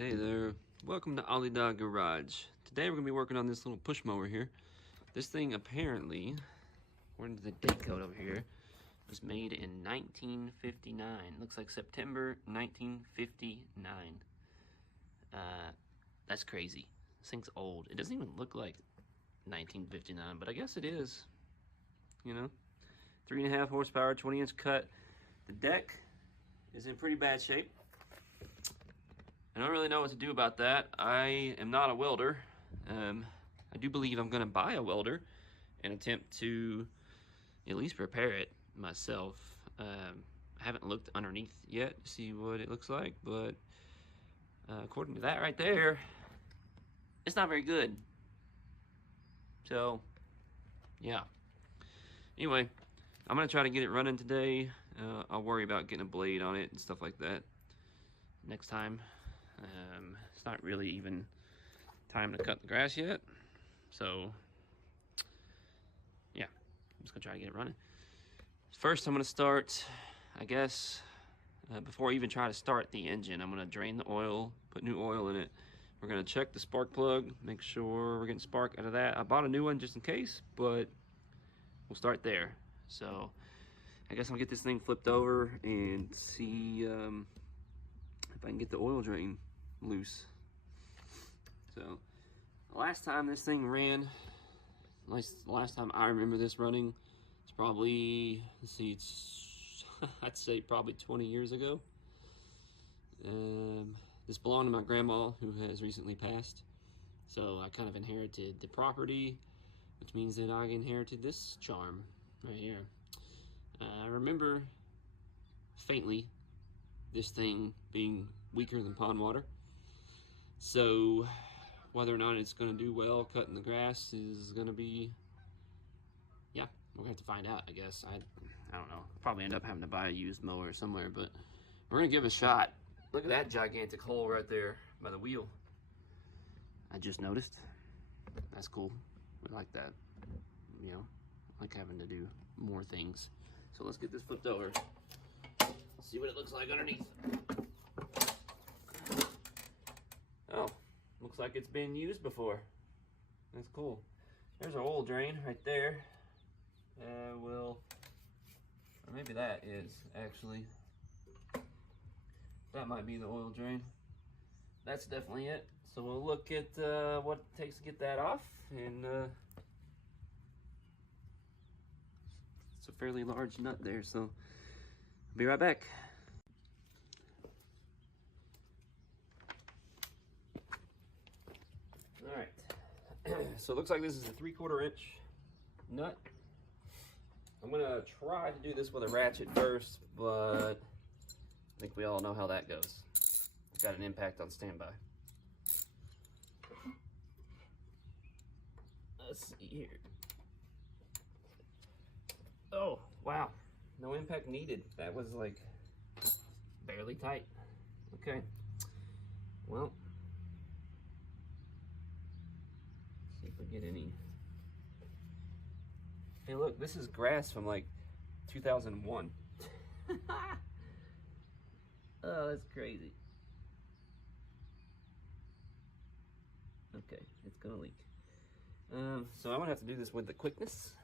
Hey there, welcome to Ollie Dog Garage. Today we're going to be working on this little push mower here. This thing apparently, according to the date code over here, was made in 1959. Looks like September 1959. That's crazy. This thing's old. It doesn't even look like 1959, but I guess it is. You know, 3.5 horsepower, 20-inch cut. The deck is in pretty bad shape. I don't really know what to do about that. I am not a welder. I do believe I'm going to buy a welder and attempt to at least repair it myself. I haven't looked underneath yet to see what it looks like, but according to that right there, it's not very good. So, yeah. Anyway, I'm going to try to get it running today. I'll worry about getting a blade on it and stuff like that next time. It's not really even time to cut the grass yet, so yeah, I'm just gonna try to get it running. First, I'm gonna start, I guess, before I even try to start the engine, I'm gonna drain the oil, put new oil in it. We're gonna check the spark plug, make sure we're getting spark out of that. I bought a new one just in case, but we'll start there. So I guess I'll get this thing flipped over and see if I can get the oil drain loose. So the last time this thing ran, last time I remember this running, it's probably, let's see, it's I'd say probably 20 years ago. This belonged to my grandma, who has recently passed, so I kind of inherited the property, which means that I inherited this charm right here. I remember faintly this thing being weaker than pond water. So whether or not it's going to do well cutting the grass is going to be, yeah, we're going to have to find out, I guess. I don't know. Probably end up having to buy a used mower somewhere, but we're going to give it a shot. Look at that gigantic hole right there by the wheel. I just noticed. That's cool. We like that. You know, like having to do more things. So let's get this flipped over. See what it looks like underneath. Oh, looks like it's been used before. That's cool. There's our oil drain right there. Or maybe that is actually. That might be the oil drain. That's definitely it. So we'll look at what it takes to get that off, and it's a fairly large nut there, so I'll be right back. All right, so it looks like this is a 3/4 inch nut. I'm gonna try to do this with a ratchet first, but I think we all know how that goes. Got an impact on standby. Let's see here. Oh, wow. No impact needed. That was like barely tight. Okay. Well, see if we get any. Hey, look, this is grass from like 2001. Oh, that's crazy. Okay, it's gonna leak. So I'm gonna have to do this with the quickness.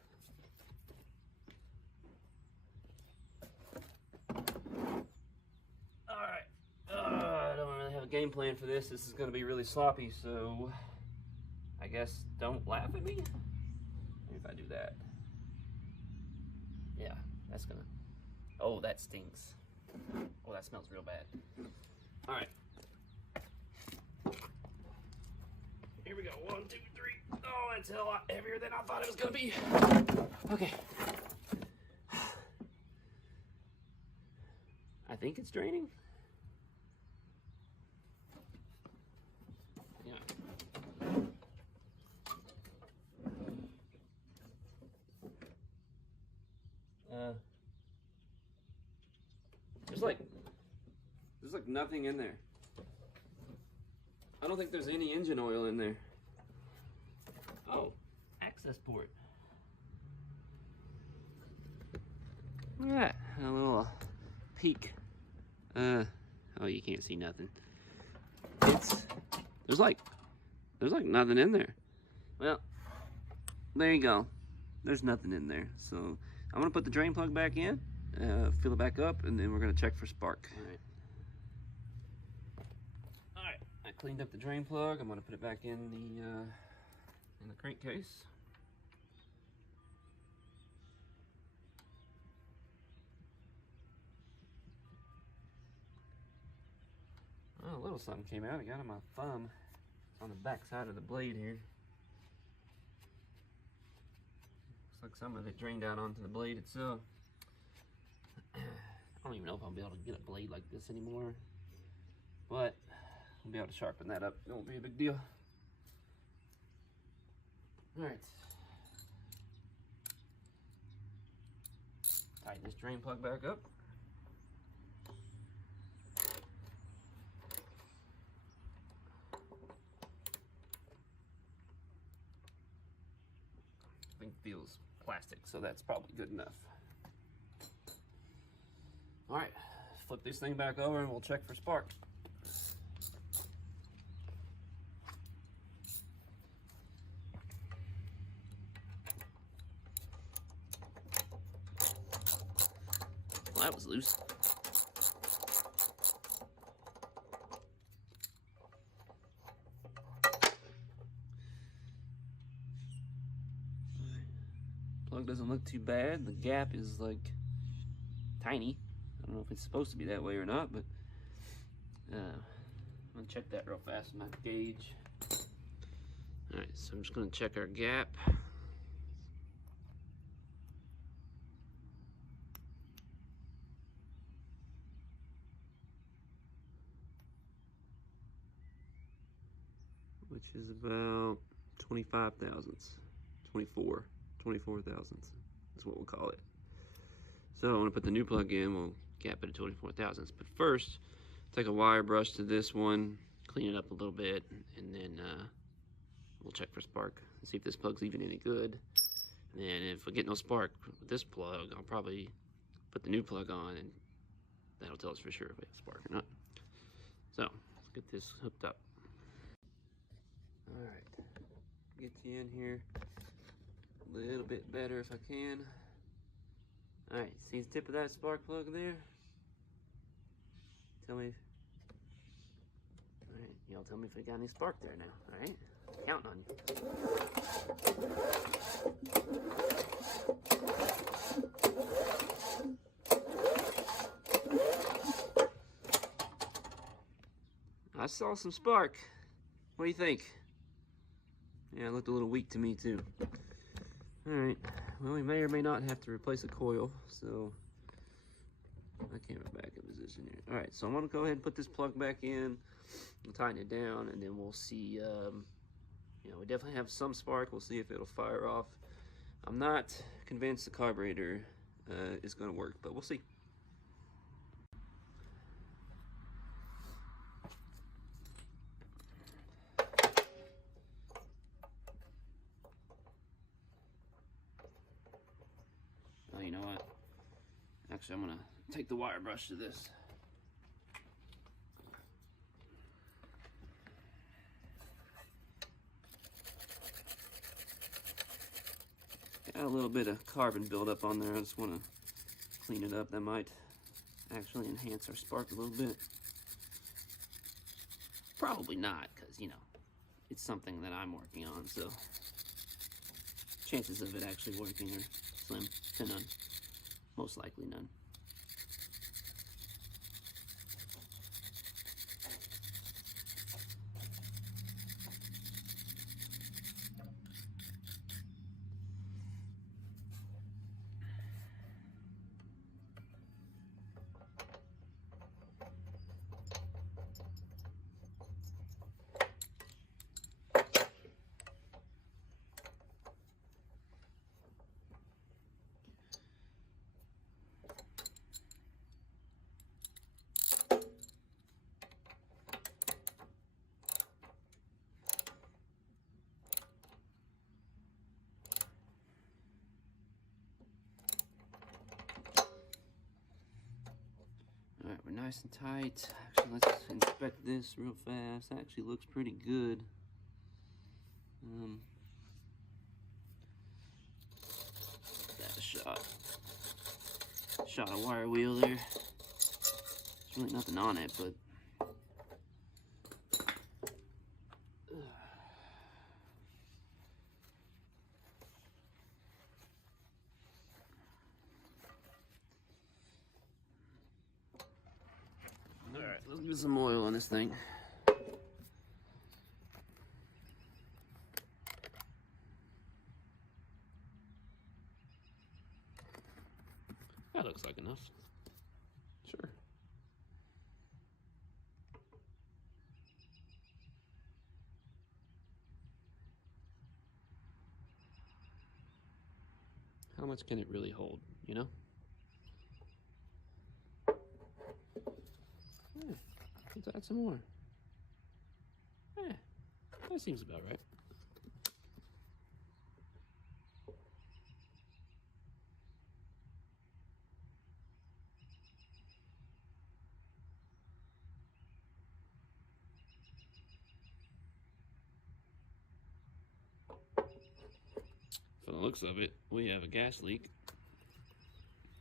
All right. I don't really have a game plan for this. This is gonna be really sloppy, so I guess don't laugh at me. Maybe if I do that. Yeah, that's gonna. Oh, that stings. Oh, that smells real bad. All right. Here we go. 1, 2, 3. Oh, that's a lot heavier than I thought it was gonna be. Okay. I think it's draining. Yeah. There's like nothing in there. I don't think there's any engine oil in there. Oh, access port. Look at that, a little peek. Oh, you can't see nothing. there's like nothing in there. Well, there you go. There's nothing in there. So I'm gonna put the drain plug back in, fill it back up, and then we're gonna check for spark. All right. I cleaned up the drain plug. I'm gonna put it back in the crankcase. Oh, a little something came out. I got on my thumb. It's on the back side of the blade here. Looks like some of it drained out onto the blade itself. I don't even know if I'll be able to get a blade like this anymore, but I'll be able to sharpen that up. It won't be a big deal. All right. Tighten this drain plug back up. I think it feels plastic, so that's probably good enough. All right, flip this thing back over and we'll check for spark. Well, that was loose. Plug doesn't look too bad. The gap is like tiny. I don't know if it's supposed to be that way or not, but I'm gonna check that real fast with my gauge. All right, so I'm just gonna check our gap. Which is about 25 thousandths, 24 thousandths is what we'll call it. So I'm gonna put the new plug in, we'll gap it at 24 thousandths. But first, take a wire brush to this one, clean it up a little bit, and then we'll check for spark and see if this plug's even any good. And then if we get no spark with this plug, I'll probably put the new plug on, and that'll tell us for sure if we have spark or not. So let's get this hooked up. All right, get you in here a little bit better if I can. All right, see the tip of that spark plug there? Tell me. All right, y'all tell me if we got any spark there now. All right, counting on you. I saw some spark. What do you think? Yeah, it looked a little weak to me too. All right, well, we may or may not have to replace a coil, so I can't get back in position here. All right, so I'm gonna go ahead and put this plug back in, and tighten it down, and then we'll see. You know, we definitely have some spark. We'll see if it'll fire off. I'm not convinced the carburetor is gonna work, but we'll see. Oh, you know what? Actually, I'm gonna take the wire brush to this. Got a little bit of carbon buildup on there. I just want to clean it up. That might actually enhance our spark a little bit. Probably not, because, you know, it's something that I'm working on, so chances of it actually working are slim to none. Most likely none. nice and tight. Actually, let's inspect this real fast. Actually looks pretty good. That's a shot of wire wheel there. There's really nothing on it, but alright, let's get some oil on this thing. That looks like enough. Sure. How much can it really hold, you know? Yeah, let's add some more. Yeah, that seems about right. From the looks of it, we have a gas leak.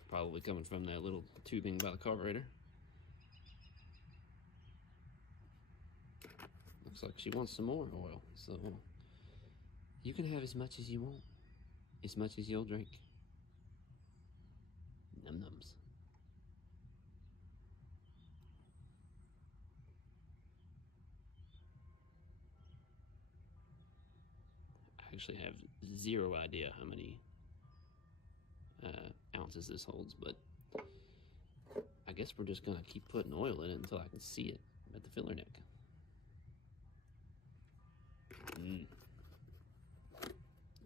Probably coming from that little tubing by the carburetor. Looks like she wants some more oil, so you can have as much as you want, as much as you'll drink. Num nums. I actually have zero idea how many ounces this holds, but I guess we're just gonna keep putting oil in it until I can see it at the filler neck.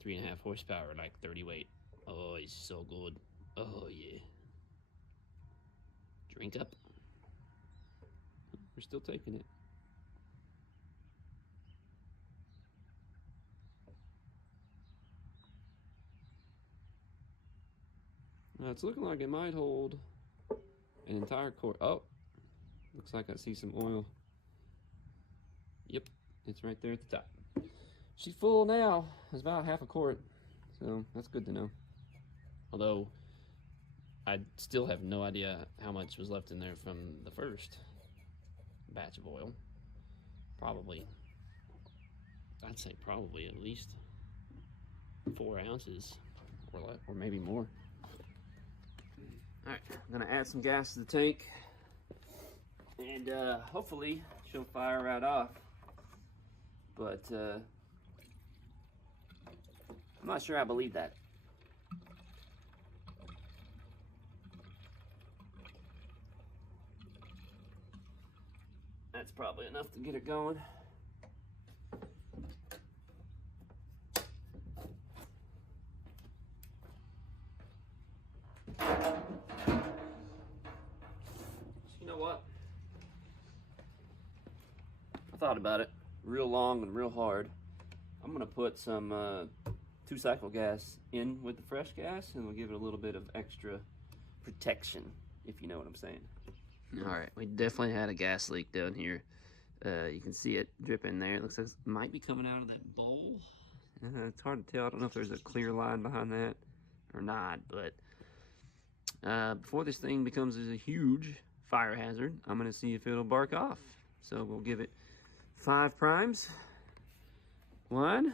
3.5 horsepower, like 30 weight. Oh, it's so good. Oh yeah. Drink up. We're still taking it. Now it's looking like it might hold an entire quart. Oh, looks like I see some oil. Yep, it's right there at the top. She's full now. It's about half a quart, so that's good to know. Although, I still have no idea how much was left in there from the first batch of oil. Probably, I'd say probably at least 4 ounces or maybe more. All right, I'm gonna add some gas to the tank, and hopefully she'll fire right off. But I'm not sure I believe that. That's probably enough to get it going. You know what? I thought about it real long and real hard. I'm gonna put some 2-cycle gas in with the fresh gas, and we'll give it a little bit of extra protection, if you know what I'm saying. All right, we definitely had a gas leak down here. You can see it dripping there. It looks like it might be coming out of that bowl. It's hard to tell. I don't know if there's a clear line behind that or not, but before this thing becomes a huge fire hazard, I'm gonna see if it'll bark off. So we'll give it 5 primes. 1,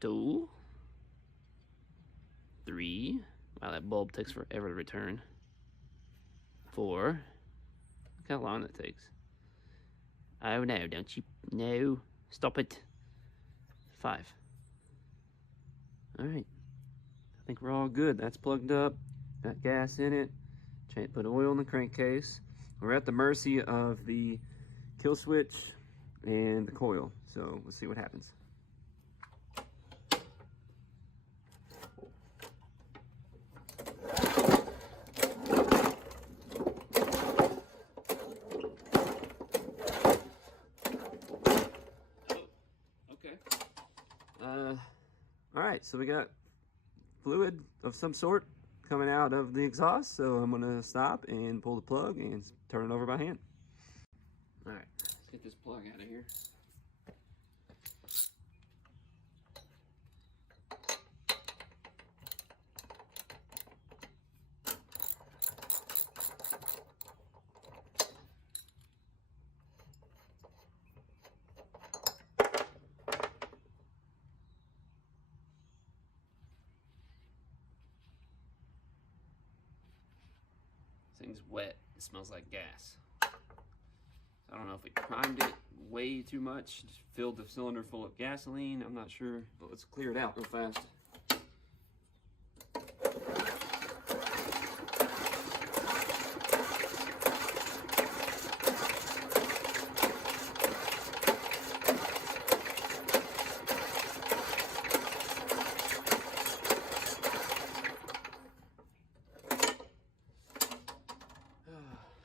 2, 3. Wow, that bulb takes forever to return. 4. Look how long that takes. Oh no, don't you? No, stop it. 5. All right, I think we're all good. That's plugged up, got gas in it. Put oil in the crankcase. We're at the mercy of the kill switch and the coil, so let's see what happens. All right, so we got fluid of some sort coming out of the exhaust, so I'm gonna stop and pull the plug and turn it over by hand. All right, let's get this plug out of here. This thing's wet. It smells like gas. I don't know if we primed it way too much, just filled the cylinder full of gasoline. I'm not sure, but let's clear it out real fast.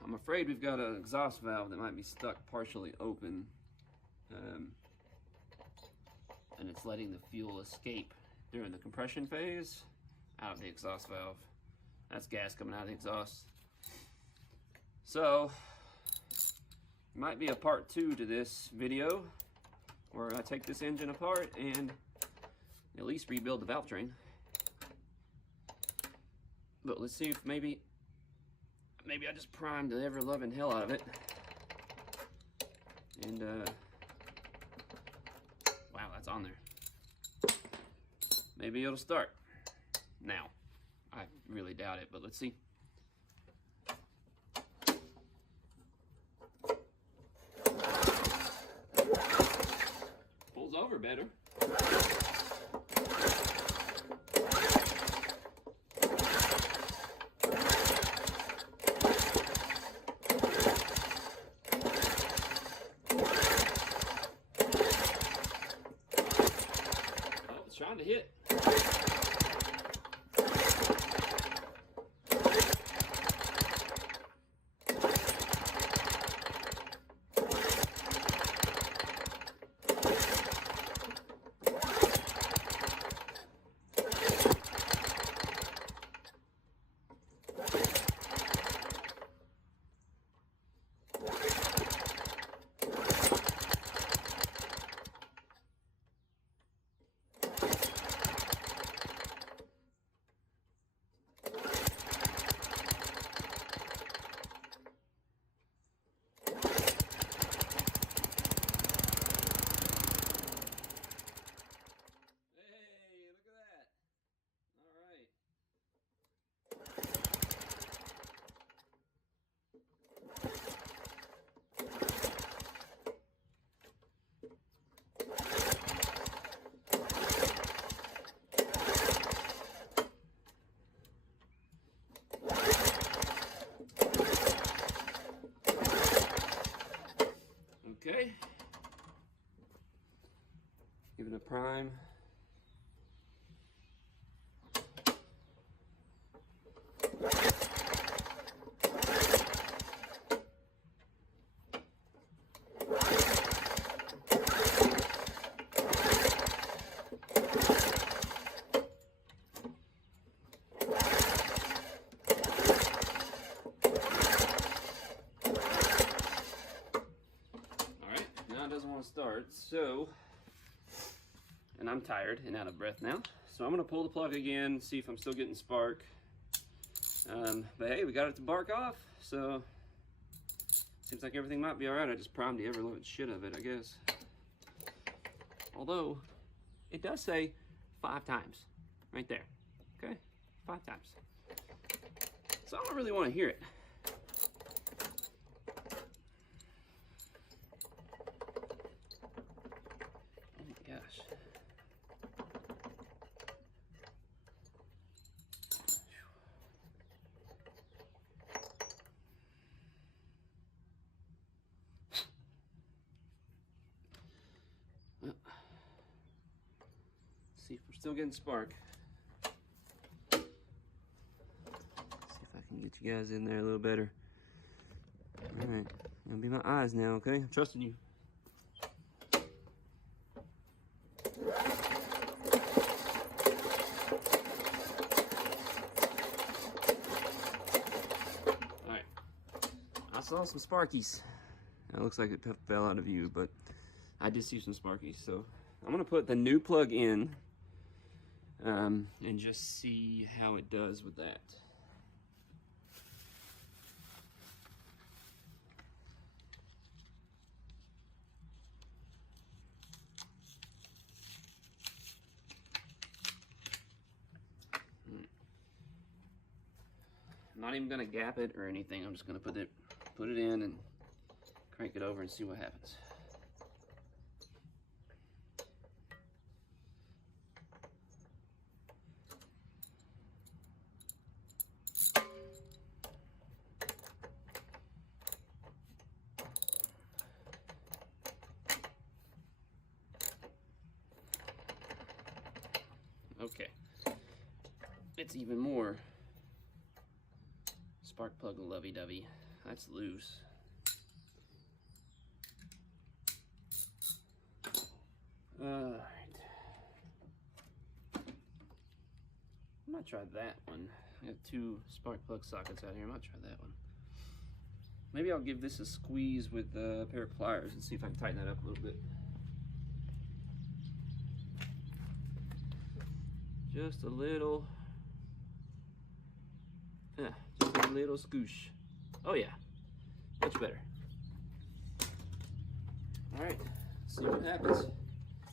I'm afraid we've got an exhaust valve that might be stuck partially open, and it's letting the fuel escape during the compression phase out of the exhaust valve. That's gas coming out of the exhaust. So, might be a part 2 to this video where I take this engine apart and at least rebuild the valve train. But let's see if maybe I just primed the ever-loving hell out of it. And, wow, that's on there. Maybe it'll start now. I really doubt it, but let's see. Pulls over better. Trying to hit. Okay, give it a prime. Doesn't want to start, so, and I'm tired and out of breath now, so I'm going to pull the plug again, see if I'm still getting spark. But hey, we got it to bark off, so seems like everything might be alright. I just primed the ever-loving shit of it, I guess. Although, it does say 5 times, right there, okay? 5 times. So I don't really want to hear it. Well, see if we're still getting spark. See if I can get you guys in there a little better. All right, gonna be my eyes now, okay? I'm trusting you. saw some sparkies. It looks like it fell out of view, but I did see some sparkies. So I'm gonna put the new plug in and just see how it does with that. I'm not even gonna gap it or anything. I'm just gonna put it in and crank it over and see what happens. Okay, it's even more spark plug lovey-dovey. That's loose. Alright. I might try that one. I have 2 spark plug sockets out here. I might try that one. Maybe I'll give this a squeeze with a pair of pliers and see if I can tighten that up a little bit. Just a little. Yeah, just a little scoosh. Oh yeah, much better. All right, let's see what happens.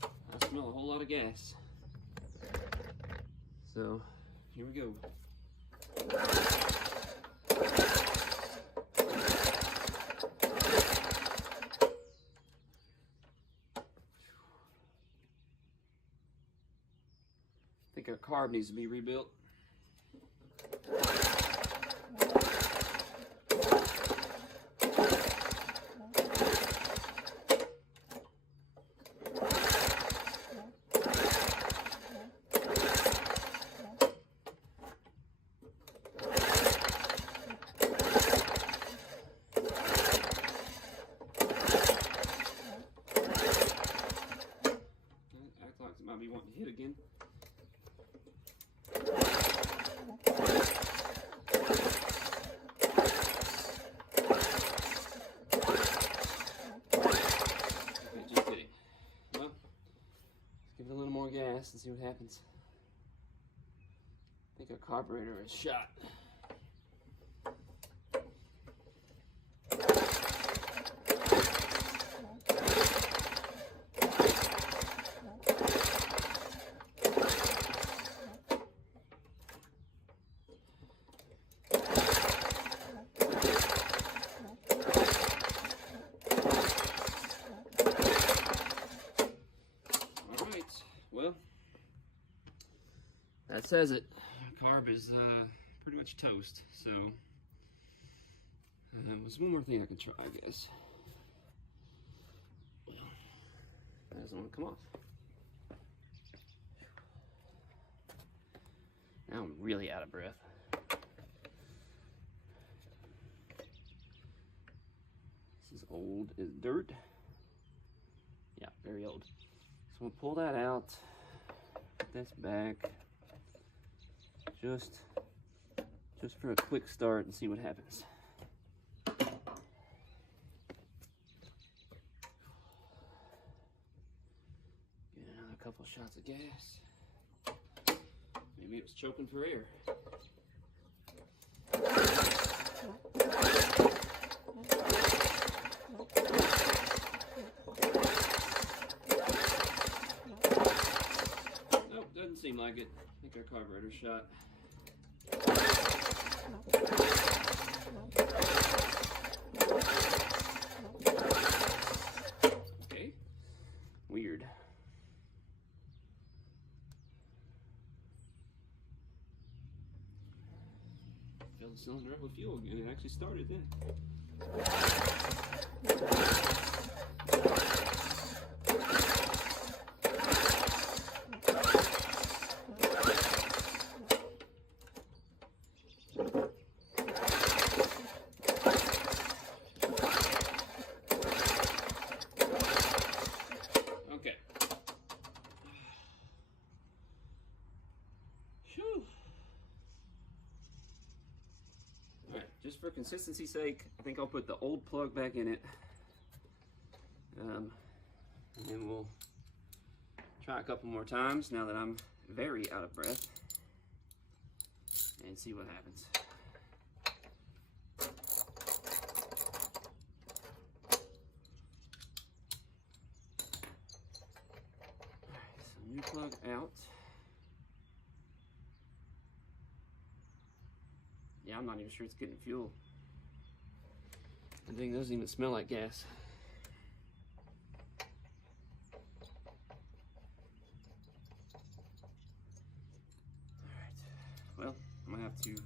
I smell a whole lot of gas. So, here we go. I think our carb needs to be rebuilt. Acts like it might be wanting to hit again. Gas and see what happens. I think our carburetor is shot. Well, that says it. Carb is pretty much toast, so there's one more thing I can try, I guess. Well, that doesn't want to come off. Now I'm really out of breath. This is old as dirt. Yeah, very old. So we'll pull that out, put this back, just for a quick start and see what happens. Get another couple shots of gas. Maybe it was choking for air. Nope, doesn't seem like it. I think our carburetor's shot. Okay, weird. Filled the cylinder up with fuel again. It actually started then. Okay. Phew. Alright, just just for consistency's sake, I think I'll put the old plug back in it. And then we'll try a couple more times now that I'm very out of breath and see what happens. Alright, so new plug out. Yeah, I'm not even sure it's getting fuel. The thing doesn't even smell like gas. Alright, well, I'm gonna have to see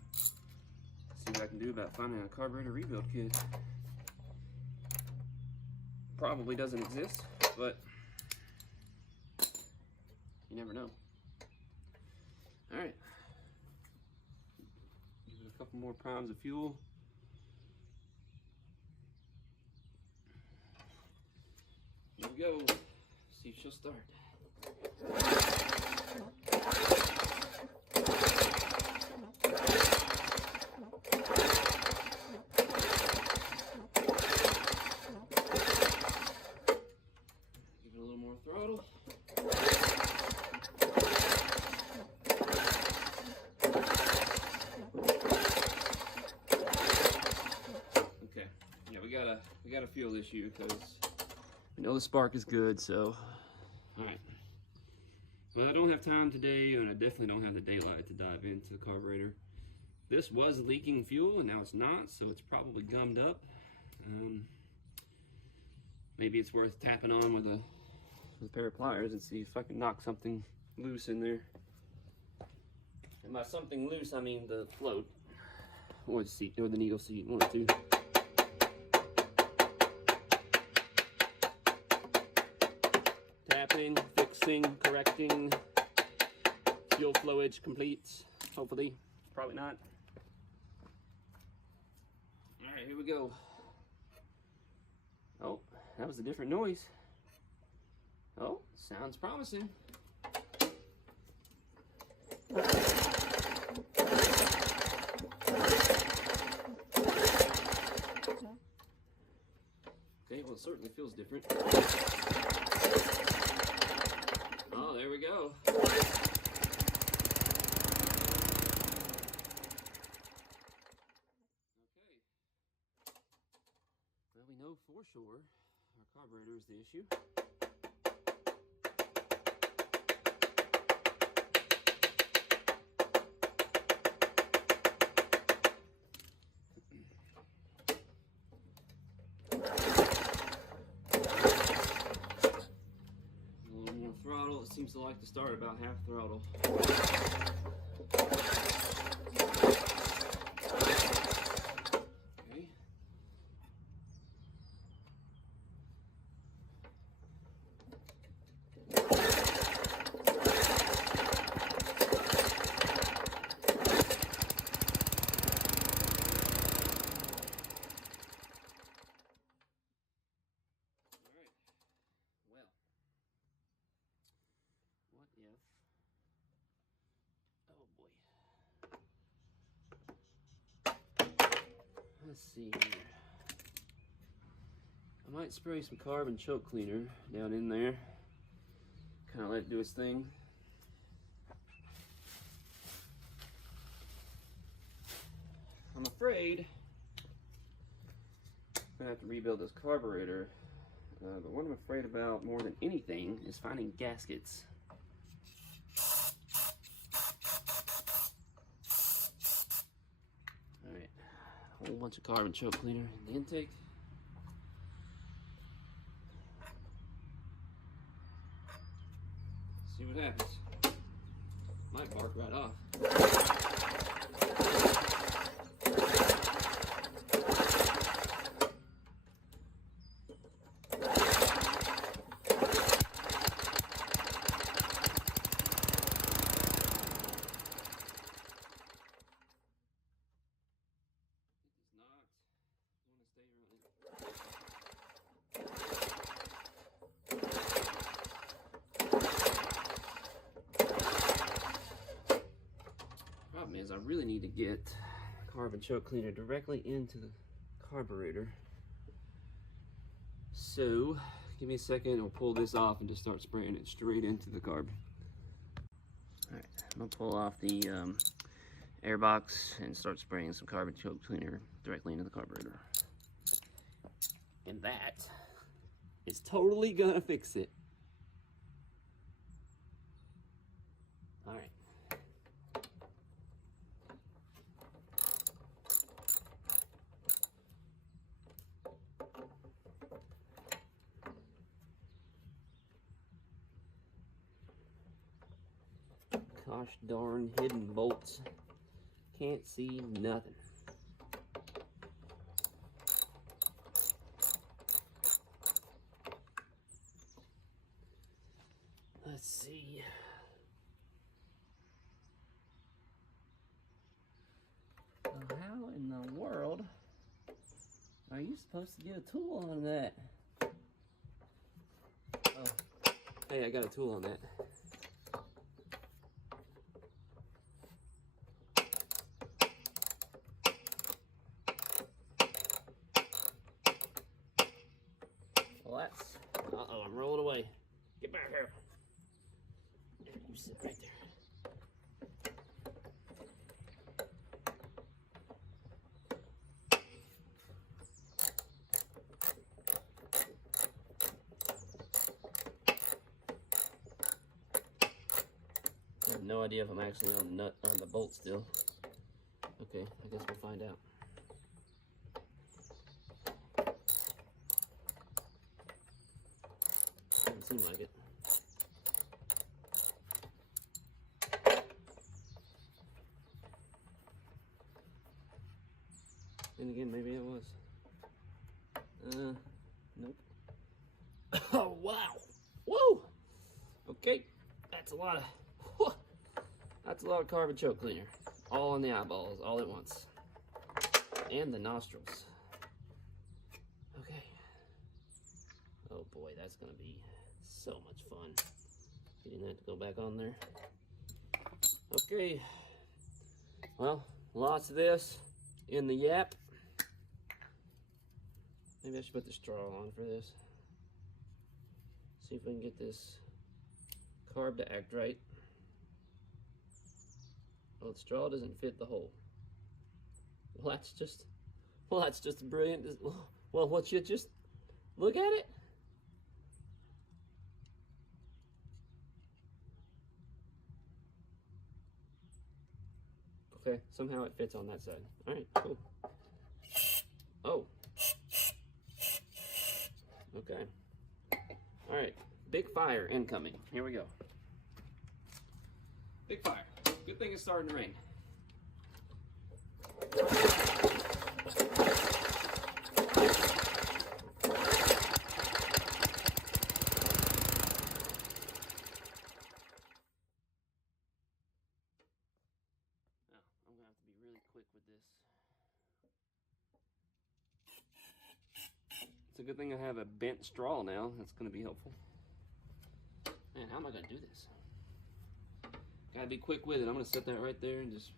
what I can do about finding a carburetor rebuild kit. Probably doesn't exist, but you never know. Alright. Give it a couple more primes of fuel. Here we go. See if she'll start. Give it a little more throttle. Okay. Yeah, we got a fuel issue because we know the spark is good, so alright. Well, I don't have time today, and I definitely don't have the daylight to dive into the carburetor. This was leaking fuel, and now it's not, so it's probably gummed up. Maybe it's worth tapping on with a pair of pliers and see if I can knock something loose in there. And by something loose, I mean the float or the seat or the needle seat, one or two. Tapping, fixing, correcting, fuel flowage completes, hopefully. Probably not. Alright, here we go. Oh, that was a different noise. Oh, sounds promising. Okay, well, it certainly feels different. Oh, there we go. Well, we know for sure our carburetor is the issue. A little more throttle. It seems to like to start about half throttle. Let's see here. I might spray some carbon choke cleaner down in there. Kind of let it do its thing. I'm afraid I'm gonna have to rebuild this carburetor. But what I'm afraid about more than anything is finding gaskets. Alright, a whole bunch of carbon choke cleaner in the intake. See what happens. Might bark right off. Problem is, I really need to get carbon choke cleaner directly into the carburetor. So, give me a second, we'll pull this off and just start spraying it straight into the carb. Alright, I'm going to pull off the air box and start spraying some carbon choke cleaner directly into the carburetor. And that is totally gonna fix it. Alright. Gosh darn hidden bolts. Can't see nothing. Let's see. Well, how in the world are you supposed to get a tool on that? Oh, hey, I got a tool on that. Well, that's, uh-oh, I'm rolling away. Get back here. There, you sit right there. I have no idea if I'm actually on the nut on the bolt still. Okay, I guess we'll find out. Doesn't seem like it. And again, maybe it was. Nope. Oh, wow. Whoa. Okay, that's a lot of, whew, that's a lot of carbon choke cleaner. All in the eyeballs, all at once. And the nostrils. Okay. Oh boy, that's gonna be so much fun. Getting that to go back on there. Okay. Well, lots of this in the yap. Maybe I should put the straw on for this. See if we can get this carb to act right. Well, the straw doesn't fit the hole. Well, that's just brilliant. Well, what you just look at it. Okay, somehow it fits on that side. All right, cool. Oh. Okay. All right, big fire incoming. Here we go. Big fire. Good thing it's starting to rain. Quick with this. It's a good thing I have a bent straw now. That's going to be helpful. Man, how am I going to do this? Gotta be quick with it. I'm going to set that right there and just...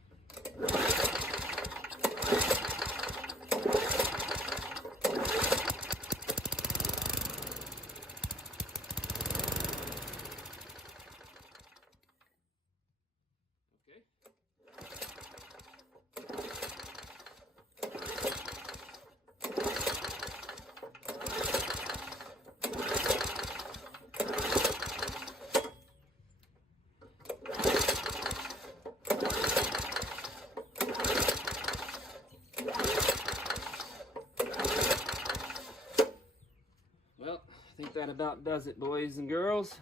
I think that about does it, boys and girls.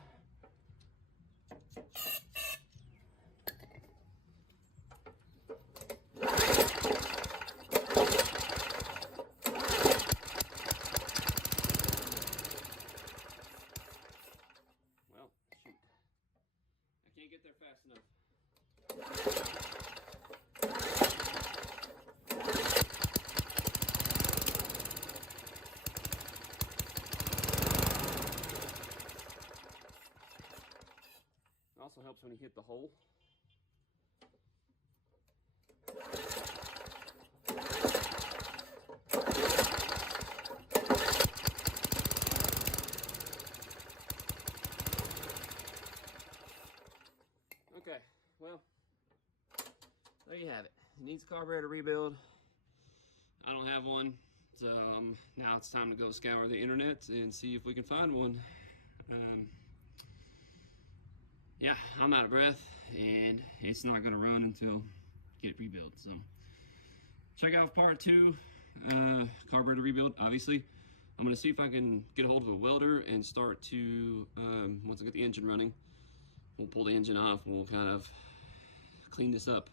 Well, shoot. I can't get there fast enough. Also helps when you hit the hole. needs a carburetor rebuild. I don't have one, so now it's time to go scour the internet and see if we can find one. Yeah, I'm out of breath, and it's not gonna run until I get it rebuilt. So check out part 2, carburetor rebuild. Obviously, I'm gonna see if I can get a hold of a welder and start to once I get the engine running, we'll pull the engine off and we'll kind of clean this up,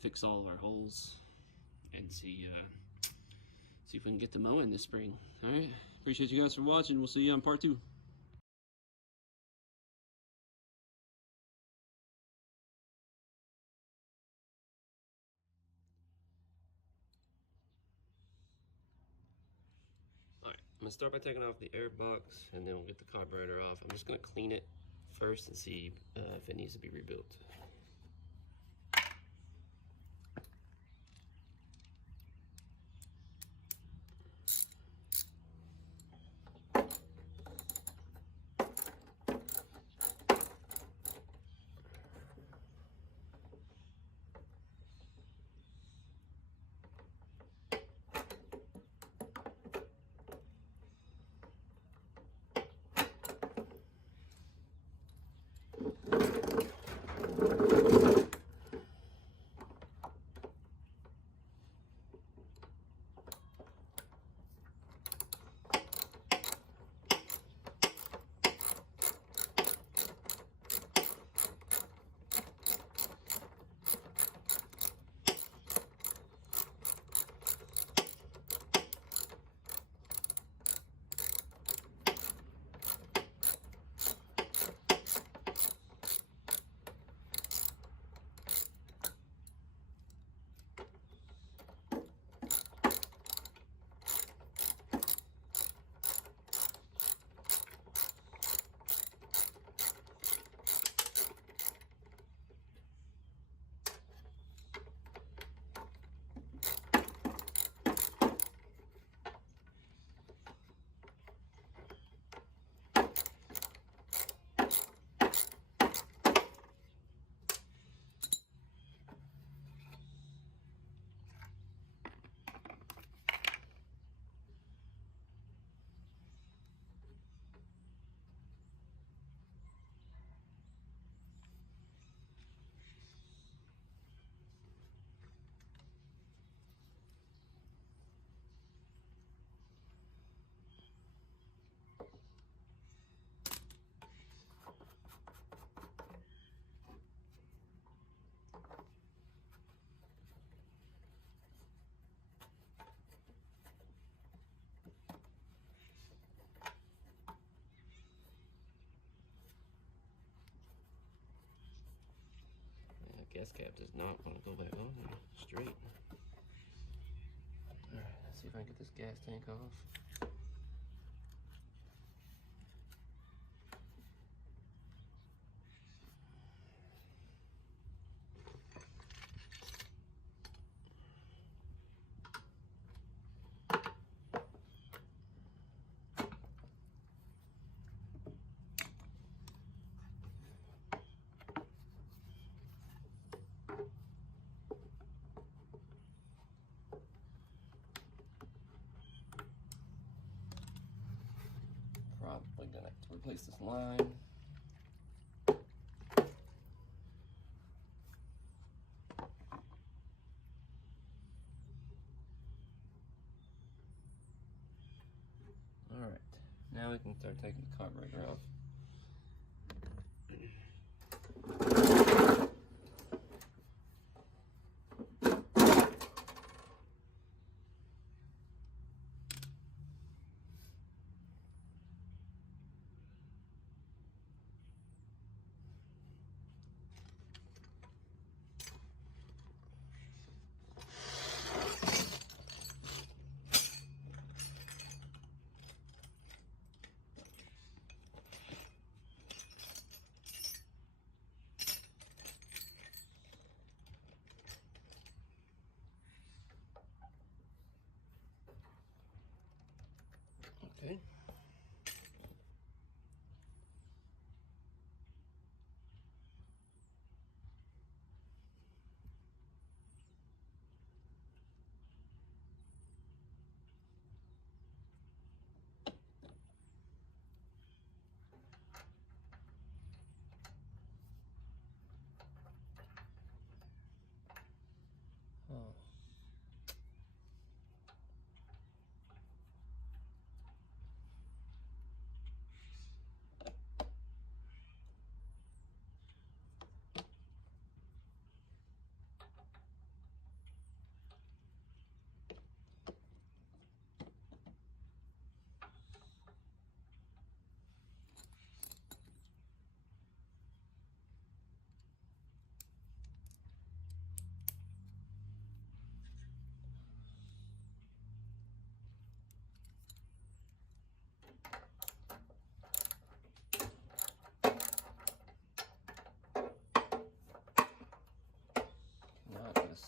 fix all of our holes, and see if we can get the mowing this spring. All right, appreciate you guys for watching. We'll see you on part 2. All right, I'm gonna start by taking off the air box, and then we'll get the carburetor off. I'm just gonna clean it first and see if it needs to be rebuilt. Gas cap does not want to go back on there straight. Alright, let's see if I can get this gas tank off. Probably gonna have to replace this line. Alright, now we can start taking the carburetor off.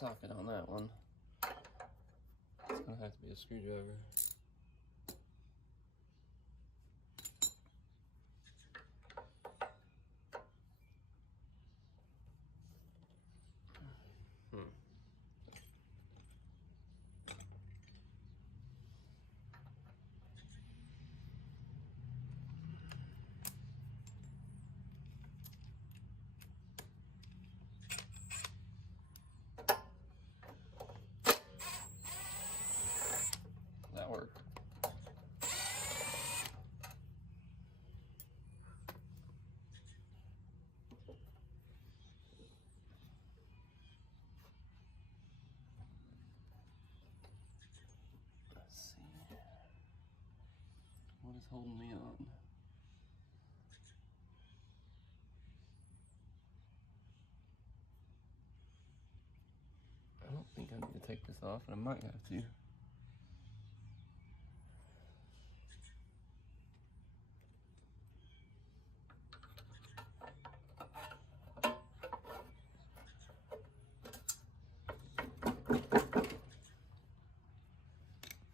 socket on that one. It's gonna have to be a screwdriver. That worked. Let's see. What is holding me on? I don't think I need to take this off, and I might have to.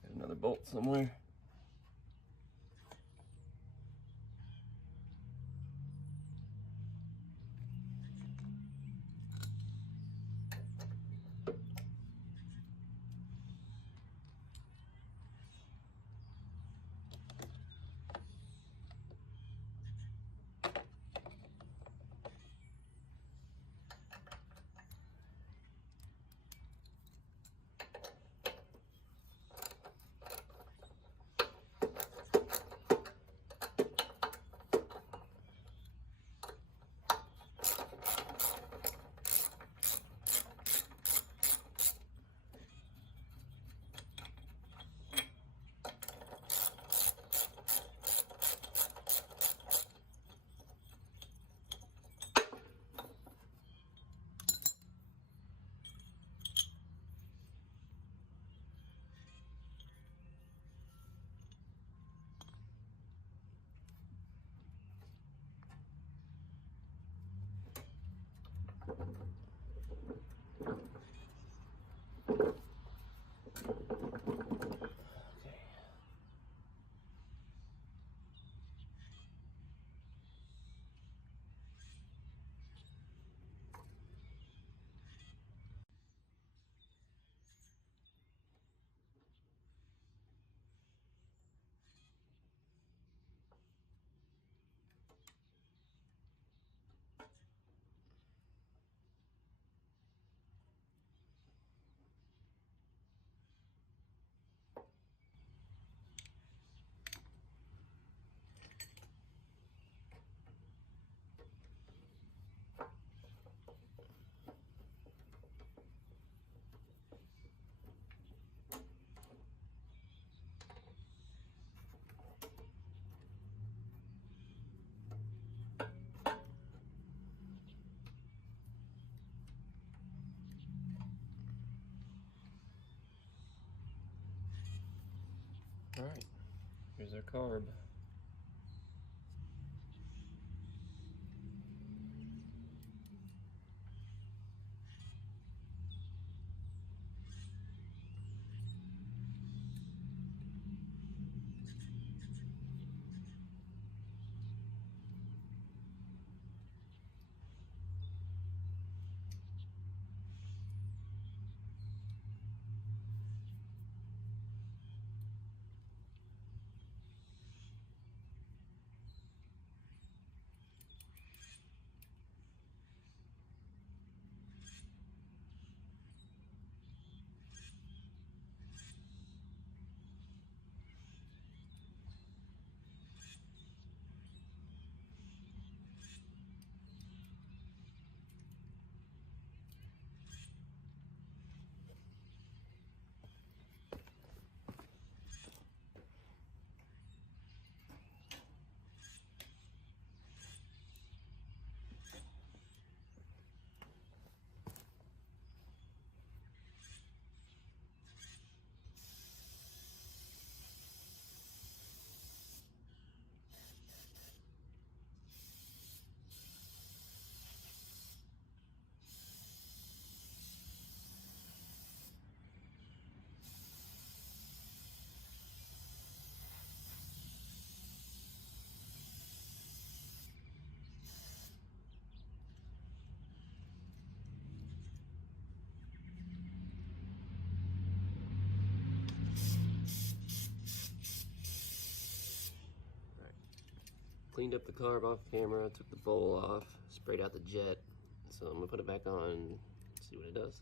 Got another bolt somewhere. Alright, here's our carb. cleaned up the carb off camera, took the bowl off, sprayed out the jet. So I'm gonna put it back on and see what it does.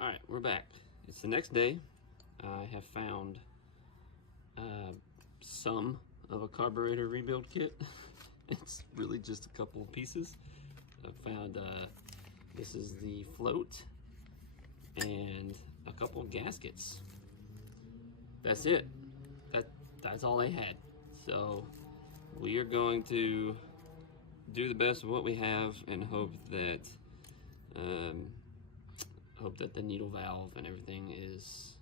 Alright, we're back. It's the next day. I have found some of a carburetor rebuild kit. It's really just a couple of pieces. I found this is the float and a couple of gaskets. That's it. That's all they had. So we are going to do the best of what we have and hope that the needle valve and everything is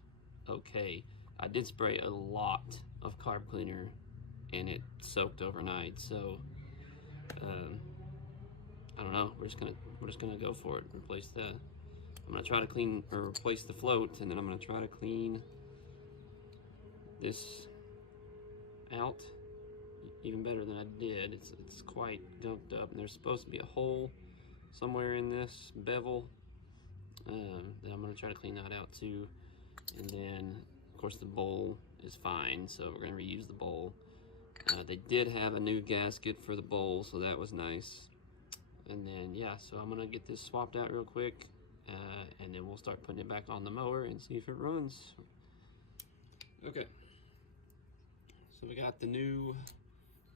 okay. I did spray a lot of carb cleaner and it soaked overnight, so I don't know. We're just gonna go for it. I'm gonna try to clean or replace the float, and then I'm gonna try to clean this out even better than I did. It's quite gunked up, and there's supposed to be a hole somewhere in this bevel. Then I'm gonna try to clean that out too, and then of course the bowl is fine, so we're gonna reuse the bowl. They did have a new gasket for the bowl, so that was nice. And then yeah, so I'm gonna get this swapped out real quick, and then we'll start putting it back on the mower and see if it runs. Okay, so we got the new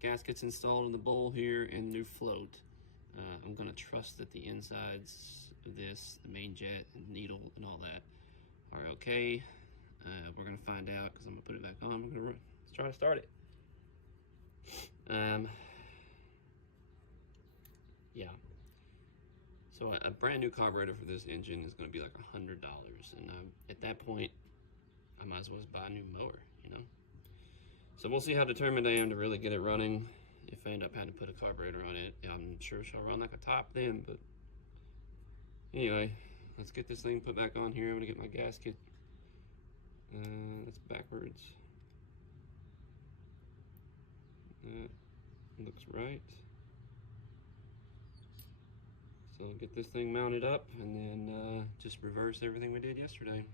gaskets installed in the bowl here and new float. I'm gonna trust that the insides of this, the main jet and needle and all that are okay. We're gonna find out because I'm gonna put it back on. Let's try to start it. Yeah. So a brand new carburetor for this engine is gonna be like $100, and at that point, I might as well just buy a new mower, you know? So we'll see how determined I am to really get it running. If I end up having to put a carburetor on it, I'm sure she'll run like a top then, but anyway, let's get this thing put back on here. I'm gonna get my gasket. That's backwards. That looks right. So get this thing mounted up and then just reverse everything we did yesterday.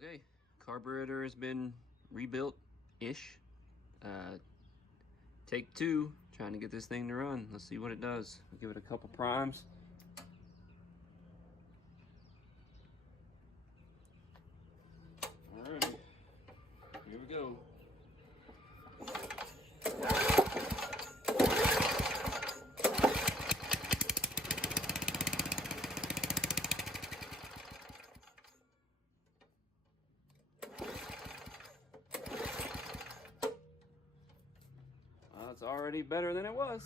Okay, carburetor has been rebuilt-ish. Take two, trying to get this thing to run. Let's see what it does. We'll give it a couple primes. Alrighty, here we go. It's already better than it was.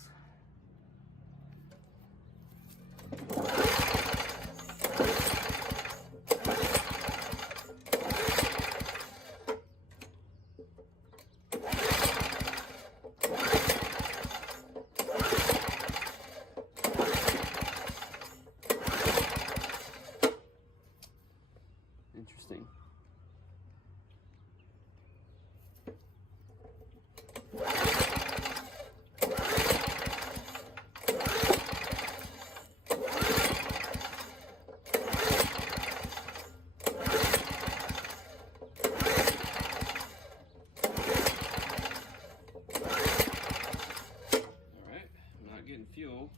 Interesting. Getting fuel.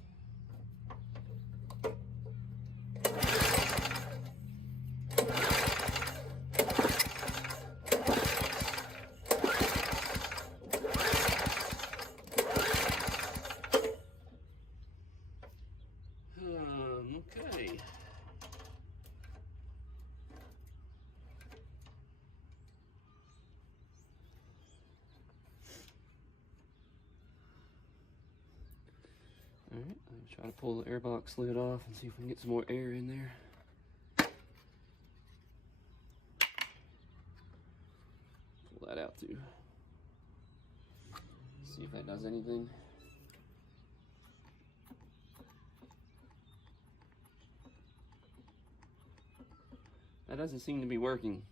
Okay. Alright, I'm trying to pull the airbox lid off and see if we can get some more air in there. Pull that out too. See if that does anything. That doesn't seem to be working.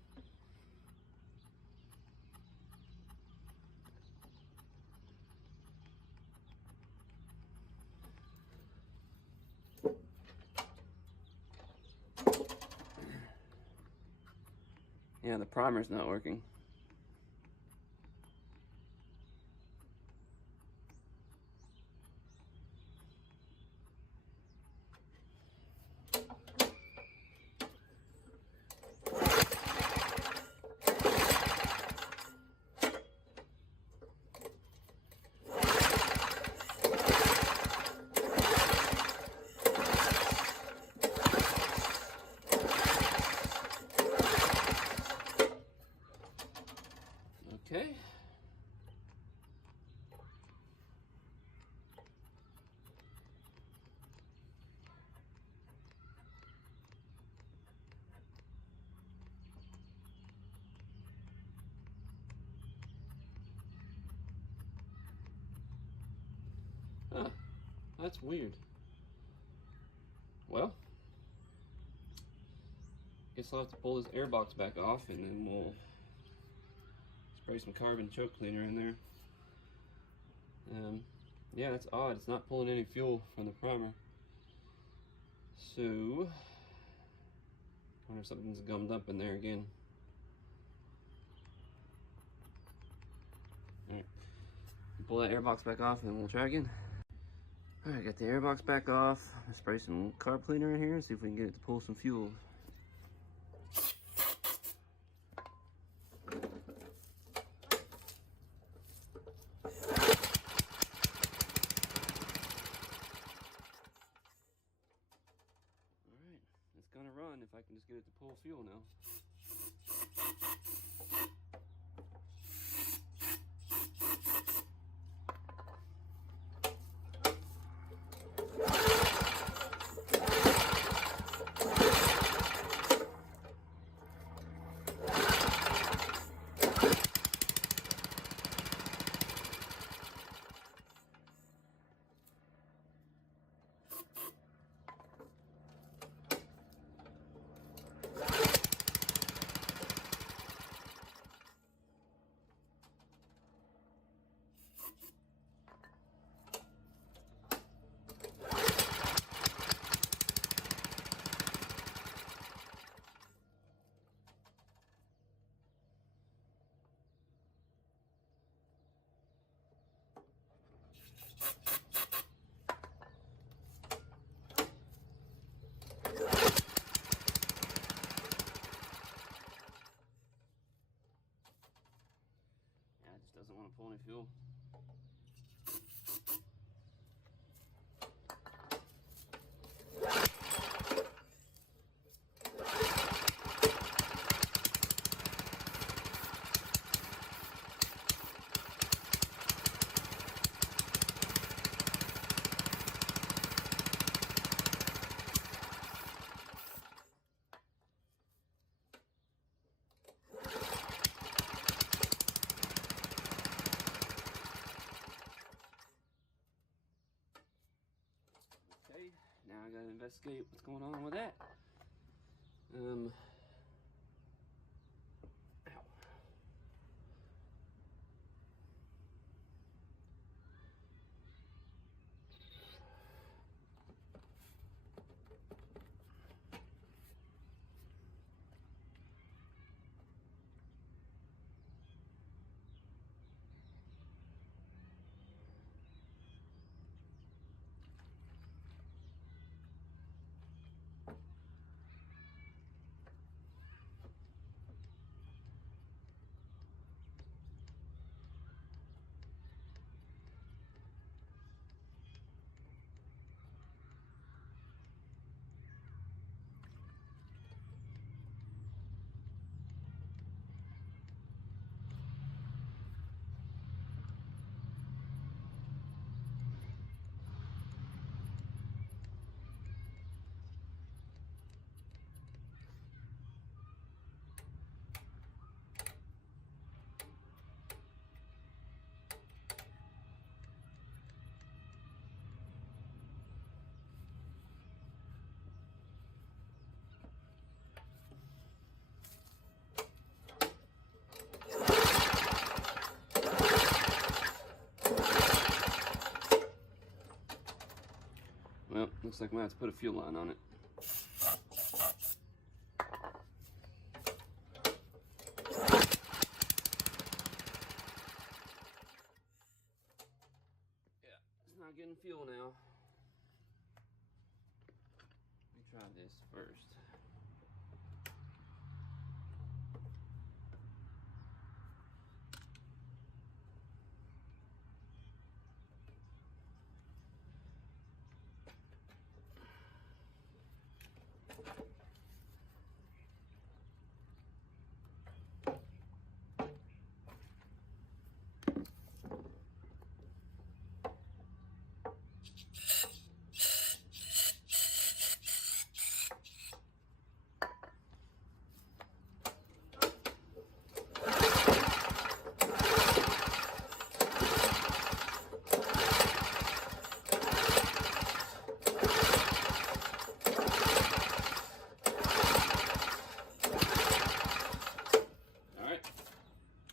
Yeah, the primer's not working. Okay. Huh, that's weird. Well, guess I'll have to pull this airbox back off and then we'll spray some carbon choke cleaner in there. Yeah, that's odd. It's not pulling any fuel from the primer. So, I wonder if something's gummed up in there again. Alright, pull that airbox back off and then we'll try again. Alright, got the airbox back off. I'm gonna spray some carb cleaner in here and see if we can get it to pull some fuel. It's gonna run if I can just get it to pull fuel now. Just doesn't want to pull any fuel. Okay, now I gotta investigate what's going on with that. Ow. Well, looks like I might have to put a fuel line on it. Yeah, it's not getting fuel now. Let me try this first.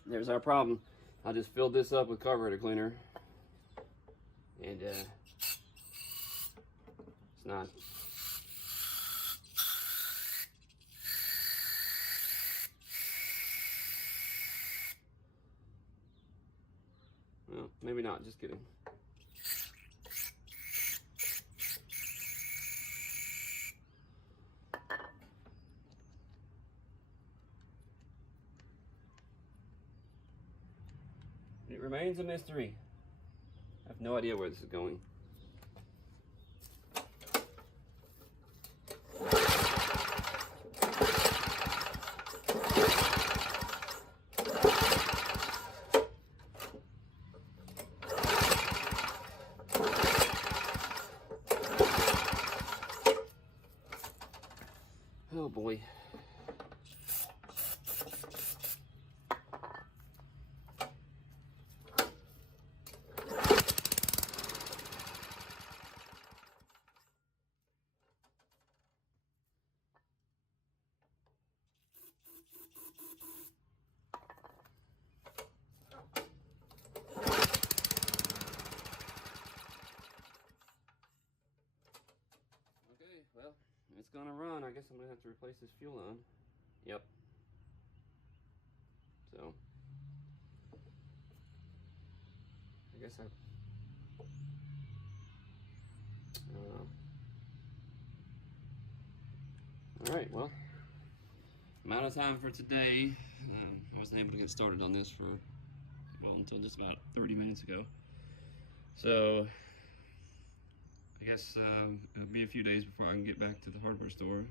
There's our problem. I just filled this up with carburetor cleaner, and it's not. Well, maybe not, just kidding. It remains a mystery. I have no idea where this is going. Oh boy. Okay, well, it's gonna run. I guess I'm gonna have to replace this fuel line. Yep. So, I guess I don't know. Alright, well, I'm out of time for today. I wasn't able to get started on this for well, until just about 30 minutes ago. So I guess it'll be a few days before I can get back to the hardware store.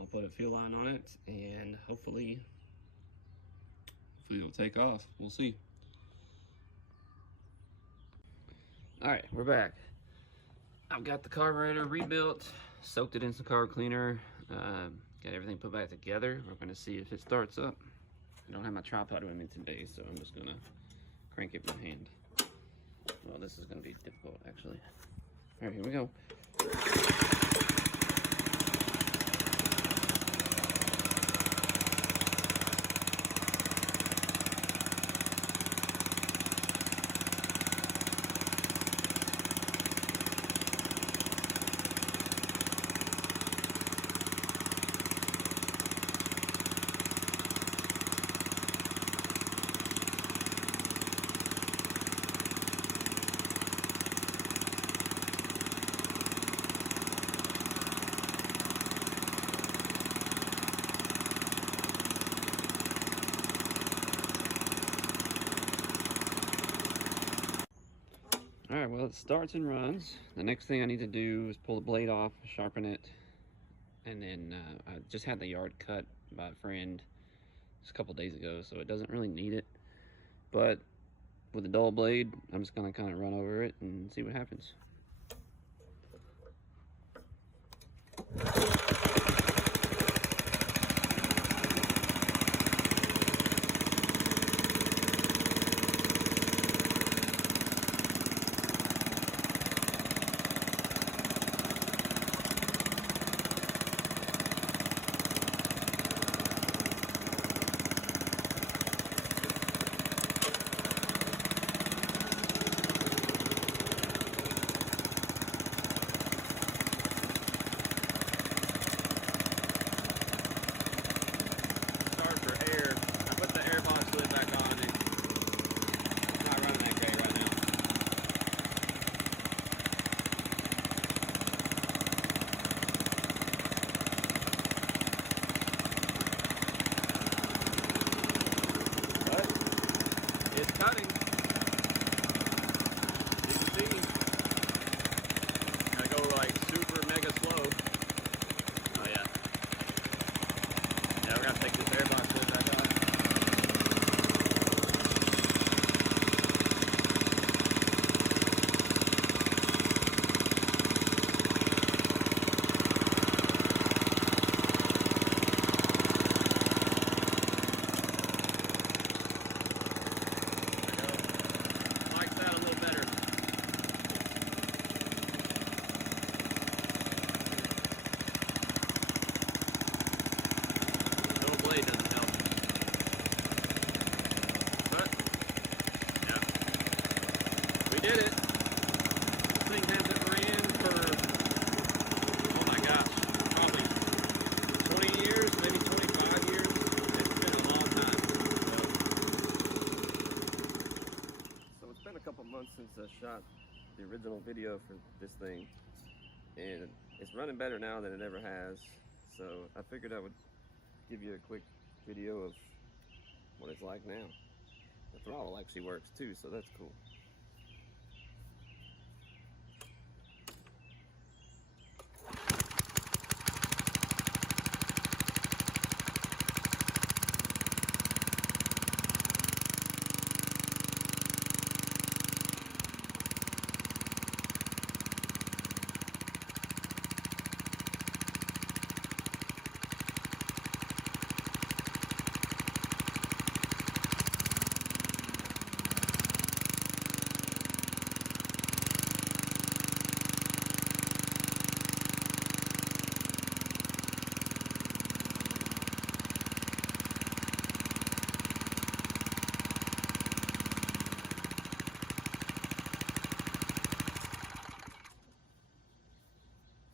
I'll put a fuel line on it, and hopefully it'll take off. We'll see. All right, we're back. I've got the carburetor rebuilt, soaked it in some carb cleaner, got everything put back together. We're gonna see if it starts up. I don't have my tripod with me today, so I'm just gonna crank it with my hand. Well, this is gonna be difficult, actually. All right, here we go. All right, well, it starts and runs. The next thing I need to do is pull the blade off, sharpen it, and then I just had the yard cut by a friend just a couple days ago, so it doesn't really need it. But with a dull blade, I'm just gonna kind of run over it and see what happens. Did it. This thing hasn't ran for, oh my gosh, probably 20 years, maybe 25 years. It's been a long time. So it's been a couple months since I shot the original video for this thing, and it's running better now than it ever has. So I figured I would give you a quick video of what it's like now. The throttle actually works too, so that's cool.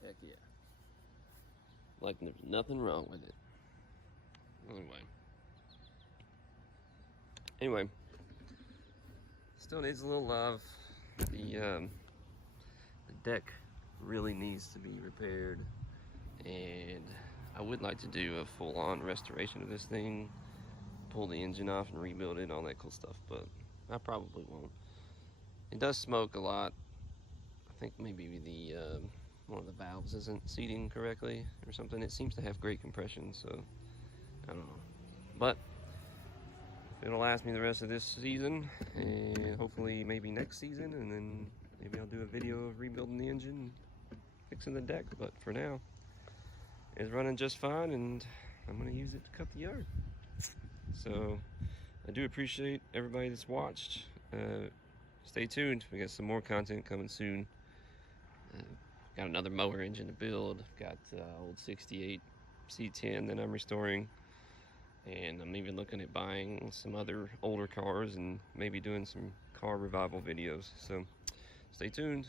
Heck yeah. Like there's nothing wrong with it. Anyway. Still needs a little love. The deck really needs to be repaired. And I would like to do a full-on restoration of this thing. Pull the engine off and rebuild it, all that cool stuff. But I probably won't. It does smoke a lot. I think maybe the one of the valves isn't seating correctly or something. It seems to have great compression, so I don't know. But it'll last me the rest of this season, and hopefully maybe next season, and then maybe I'll do a video of rebuilding the engine, fixing the deck. But for now, it's running just fine, and I'm gonna use it to cut the yard. So I do appreciate everybody that's watched. Stay tuned. We got some more content coming soon. Got another mower engine to build. Got old 68 C10 that I'm restoring. And I'm even looking at buying some other older cars and maybe doing some car revival videos. So stay tuned.